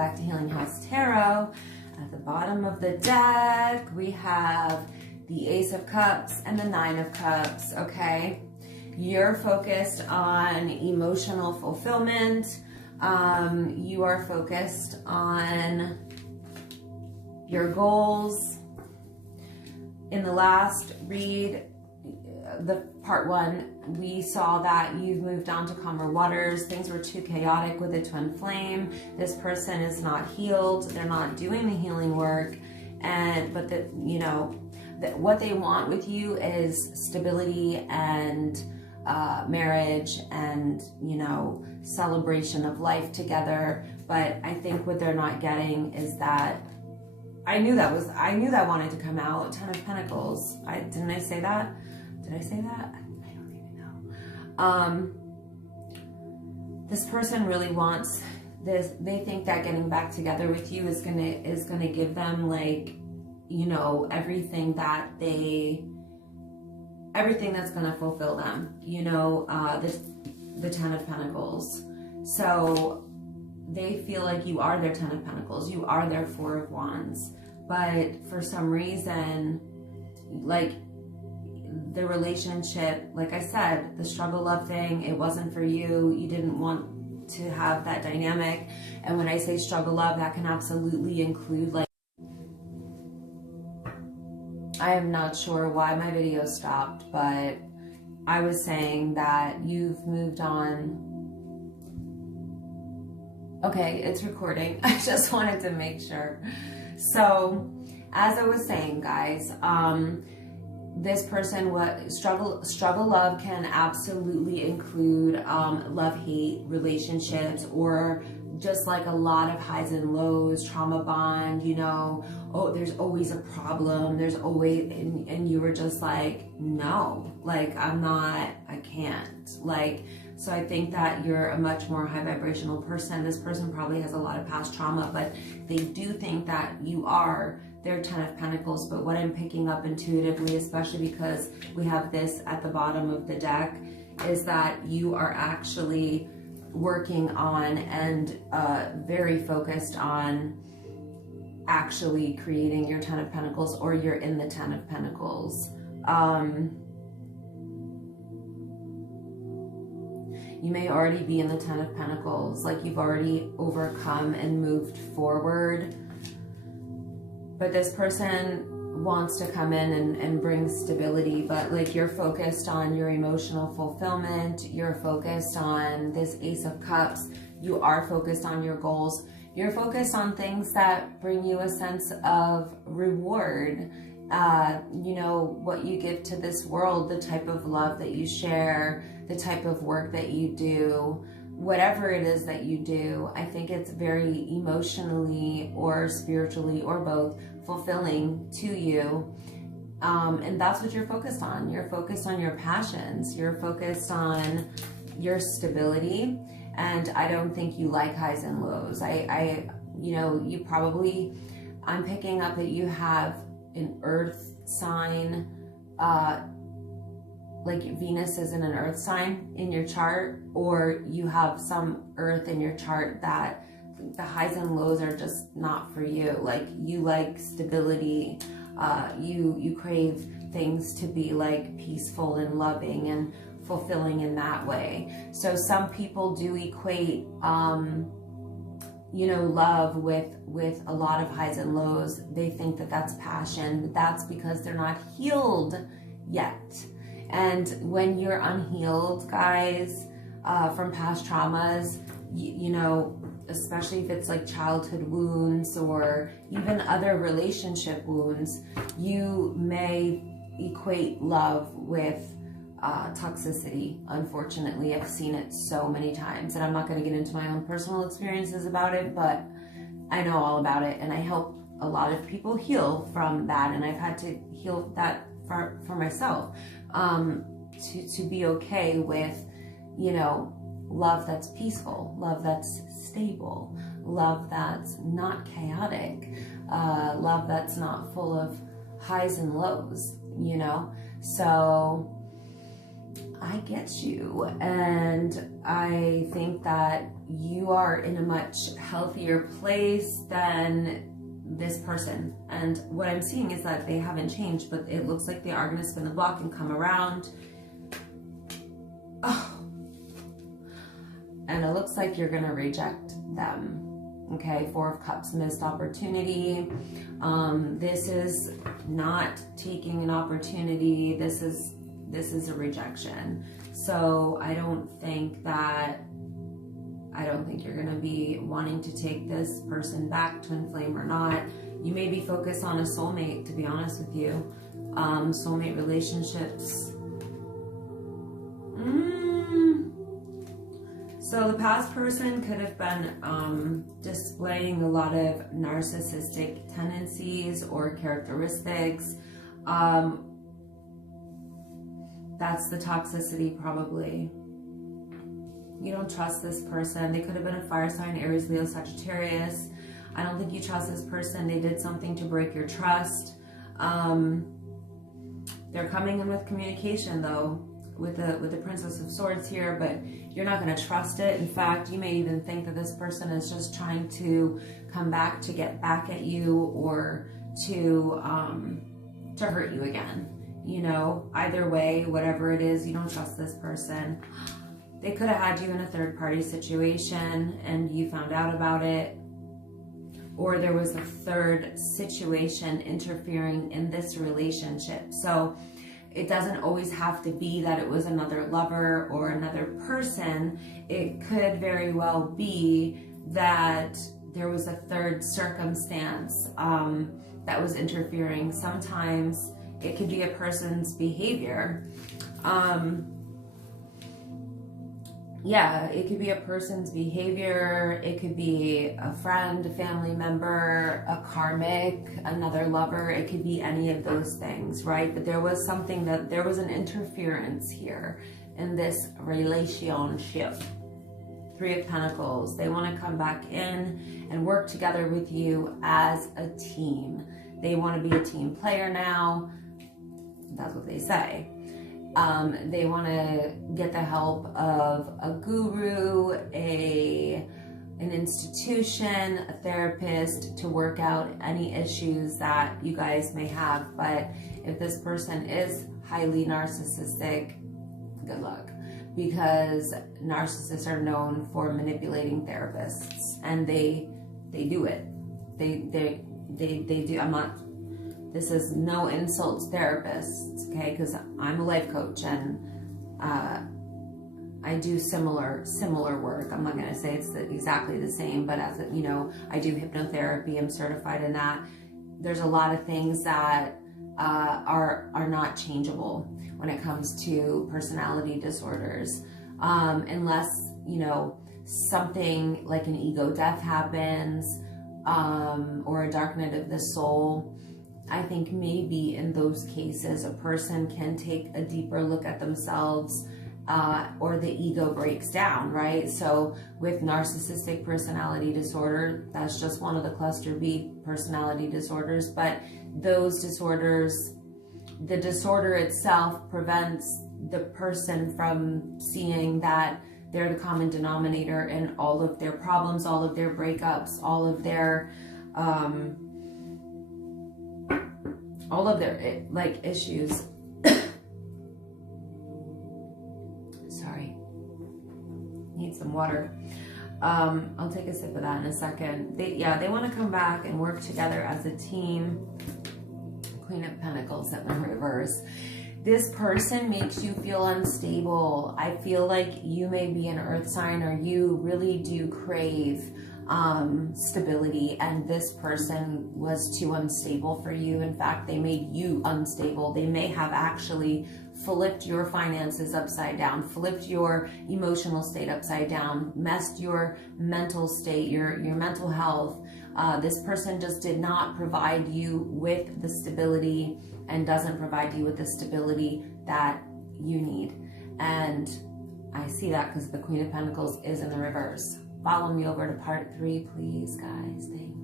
back to Healing House Tarot. At the bottom of the deck, we have the Ace of Cups and the Nine of Cups, okay? You're focused on emotional fulfillment. You are focused on your goals. In the last read, the part 1, we saw that you've moved on to calmer waters. Things were too chaotic with a twin flame. This person is not healed. They're not doing the healing work. But what they want with you is stability and marriage and, celebration of life together. But I think what they're not getting is that I knew that wanted to come out. Ten of Pentacles. Didn't I say that? Did I say that? I don't even know. This person really wants this. They think that getting back together with you is gonna give them, like, everything that's gonna fulfill them. The Ten of Pentacles. So they feel like you are their Ten of Pentacles. You are their Four of Wands. But for some reason, like, the relationship, like I said, the struggle love thing, it wasn't for you. You didn't want to have that dynamic. And when I say struggle love, that can absolutely include, like, I am not sure why my video stopped, but I was saying that you've moved on. Okay, it's recording. I just wanted to make sure. So, as I was saying, guys, this person, struggle love can absolutely include love-hate relationships, or just like a lot of highs and lows, trauma bond, oh, there's always a problem, there's always, and you were just like, no, like, I can't, like. So I think that you're a much more high vibrational person. This person probably has a lot of past trauma, but they do think that you are their Ten of Pentacles. But what I'm picking up intuitively, especially because we have this at the bottom of the deck, is that you are actually working on and very focused on actually creating your Ten of Pentacles, or you're in the Ten of Pentacles. You may already be in the Ten of Pentacles, like you've already overcome and moved forward. But this person wants to come in and bring stability, but like, you're focused on your emotional fulfillment. You're focused on this Ace of Cups. You are focused on your goals. You're focused on things that bring you a sense of reward. What you give to this world, the type of love that you share, the type of work that you do, whatever it is that you do, I think it's very emotionally or spiritually or both fulfilling to you. And that's what you're focused on. You're focused on your passions. You're focused on your stability. And I don't think you like highs and lows. You probably, I'm picking up that you have an earth sign, like Venus is in an earth sign in your chart, or you have some earth in your chart that the highs and lows are just not for you. Like, you like stability, you crave things to be like peaceful and loving and fulfilling in that way. So some people do equate love with a lot of highs and lows. They think that that's passion, but that's because they're not healed yet. And when you're unhealed, guys, from past traumas, especially if it's like childhood wounds or even other relationship wounds, you may equate love with toxicity. Unfortunately, I've seen it so many times, and I'm not going to get into my own personal experiences about it, but I know all about it, and I help a lot of people heal from that, and I've had to heal that for myself, to be okay with, love that's peaceful, love that's stable, love that's not chaotic, love that's not full of highs and lows, So I get you, and I think that you are in a much healthier place than this person. And what I'm seeing is that they haven't changed, but it looks like they are going to spin the block and come around. Oh. And it looks like you're going to reject them. Okay, Four of Cups, missed opportunity. This is not taking an opportunity. This is a rejection. So I don't think you're going to be wanting to take this person back, twin flame or not. You may be focused on a soulmate, to be honest with you. Soulmate relationships. So the past person could have been displaying a lot of narcissistic tendencies or characteristics. That's the toxicity, probably. You don't trust this person. They could have been a fire sign, Aries, Leo, Sagittarius. I don't think you trust this person. They did something to break your trust. They're coming in with communication, though, with the Princess of Swords here, but you're not going to trust it. In fact, you may even think that this person is just trying to come back to get back at you, or to hurt you again. You know, either way, whatever it is, you don't trust this person. They could have had you in a third-party situation and you found out about it, or there was a third situation interfering in this relationship. So it doesn't always have to be that it was another lover or another person. It could very well be that there was a third circumstance that was interfering. Sometimes it could be a person's behavior. Yeah, it could be a person's behavior. It could be a friend, a family member, a karmic, another lover. It could be any of those things, right? But there was something there was an interference here in this relationship. Three of Pentacles. They want to come back in and work together with you as a team. They want to be a team player now. That's what they say. They want to get the help of a guru, an institution, a therapist to work out any issues that you guys may have. But if this person is highly narcissistic, good luck, because narcissists are known for manipulating therapists, and they do it. They do. I'm not. This is no insult to therapists, okay? Because I'm a life coach and I do similar work. I'm not going to say it's exactly the same, but as you know, I do hypnotherapy. I'm certified in that. There's a lot of things that are not changeable when it comes to personality disorders, unless something like an ego death happens, or a dark night of the soul. I think maybe in those cases, a person can take a deeper look at themselves, or the ego breaks down, right? So with narcissistic personality disorder, that's just one of the cluster B personality disorders, but those disorders, the disorder itself prevents the person from seeing that they're the common denominator in all of their problems, all of their breakups, all of their issues. Sorry, need some water. I'll take a sip of that in a second. They want to come back and work together as a team. Queen of Pentacles in the reverse. This person makes you feel unstable. I feel like you may be an earth sign, or you really do crave stability, and this person was too unstable for you. In fact, they made you unstable. They may have actually flipped your finances upside down, flipped your emotional state upside down, messed your mental state, your mental health. This person just did not provide you with the stability, and doesn't provide you with the stability that you need. And I see that because the Queen of Pentacles is in the reverse. Follow me over to part 3, please, guys. Thanks.